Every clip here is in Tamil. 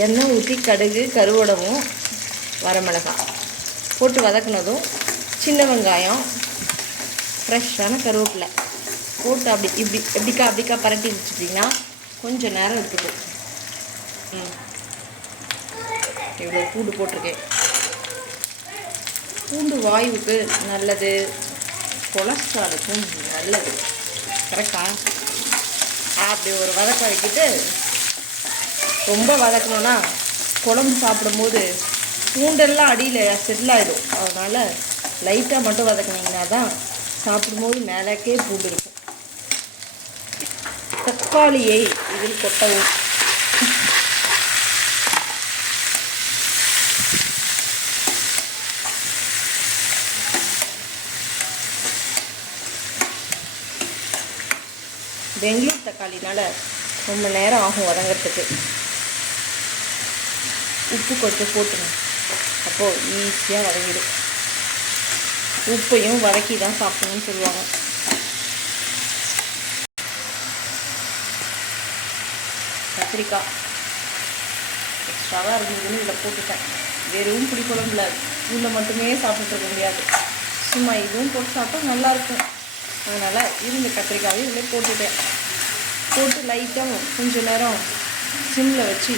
எண்ணெய் ஊற்றி கடுகு கருவடவும் வரமிளகாய் போட்டு வதக்குனதும் சின்ன வெங்காயம் ஃப்ரெஷ்ஷான கருவேப்பிலை போட்டு அப்படி எப்படிக்கா பரட்டி வச்சுட்டிங்கன்னா கொஞ்சம் நேரம் எடுத்துக்கும். இவ்வளோ பூண்டு போட்டிருக்கேன். பூண்டு வாயுவுக்கு நல்லது, கொலஸ்ட்ராலுக்கும் நல்லது. கரெக்டாக அப்படி ஒரு வதக்க வைக்கிட்டு ரொம்ப வதக்கணுன்னா குழம்பு சாப்பிடும்போது பூண்டெல்லாம் அடியில் செட்டில் ஆகிடும். அதனால் லைட்டாக மட்டும் வதக்குனீங்கன்னா தான் சாப்பிடும்போது மேலேக்கே பூண்டு இருக்கும். தக்காளியை இதில் கொட்டவும். பெங்களூர் தக்காளினால ரொம்ப நேரம் ஆகும் வதங்கிறதுக்கு. உப்பு கொஞ்சம் போட்டுங்க, அப்போது ஈஸியாக வதங்கிடும். உப்பையும் வதக்கி தான் சாப்பிடணும்னு சொல்லுவாங்க. கத்திரிக்காய் எக்ஸ்ட்ராவாக இருந்ததுன்னு இதில் போட்டுட்டேன். வெறும் புளிக்குழம்புல இதில் மட்டுமே சாப்பிட்டுருக்க முடியாது, சும்மா இதுவும் போட்டு சாப்பிட்டா நல்லாயிருக்கும். அதனால் இருந்த கத்திரிக்காயும் இதில் போட்டுட்டேன். போட்டு லைட்டாக கொஞ்சம் நேரம் சிம்மில் வச்சு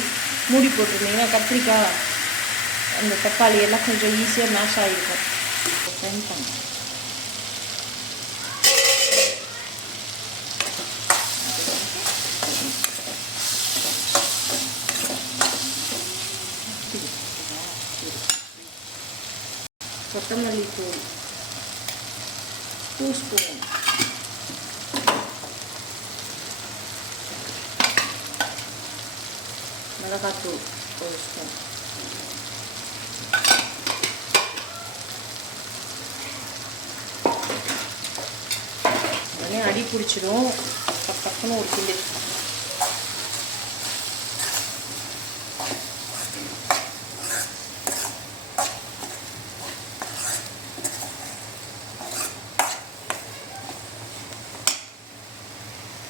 மூடி போட்டிருந்தீங்கன்னா கத்திரிக்காய் அந்த தக்காளி எல்லாம் கொஞ்சம் ஈஸியாக மேஷ் ஆகிருக்கும். கொத்தமல்லி தூள் 2 ஸ்பூன், மிளகாத்தூள் 1 ஸ்பூன், உடனே அடி பிடிச்சிடும். பக்கன்னு ஒரு கிள்ளு.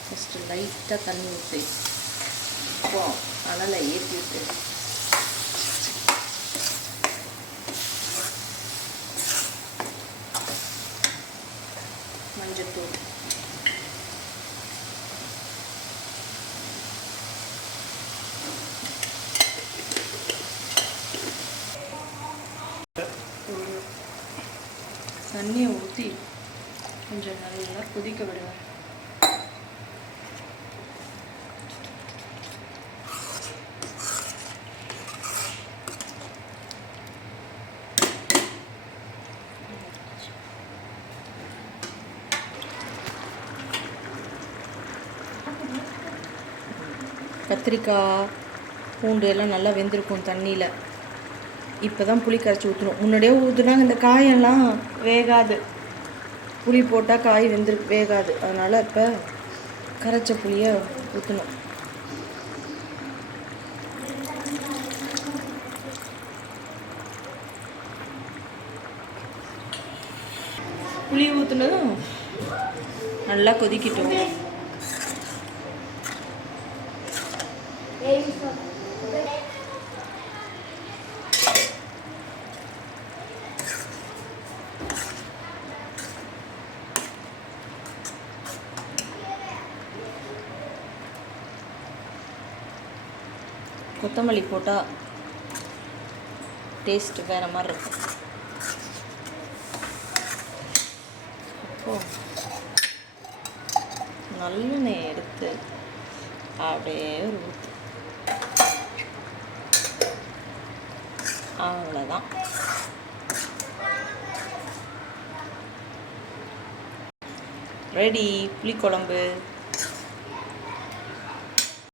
ஃபஸ்ட்டு லைட்டாக தண்ணி ஊற்றி அனலை ஏற்றி விட்டு மஞ்சத்தூள், தண்ணியை ஊற்றி கொஞ்சம் நல்லா கொதிக்க விடுவேன். கத்திரிக்காய் பூண்டு எல்லாம் நல்லா வெந்திருக்கும் தண்ணியில். இப்போ தான் புளி கரைச்சி ஊற்றணும். முன்னாடியே ஊற்றுனா இந்த காயெல்லாம் வேகாது, புளி போட்டால் காய் வேகாது. அதனால் இப்போ கரைச்ச புளியை ஊற்றணும். புளி ஊற்றுனதும் நல்லா கொதிக்கிட்டோம். கொத்தமல்லி போட்டால் டேஸ்ட் வேறு மாதிரி இருக்கும். அப்போது நல்லெண்ணெய் எடுத்து அப்படியே ஒரு ஊற்று. அவ்வளோதான். ரெடி புளிக்குழம்பு.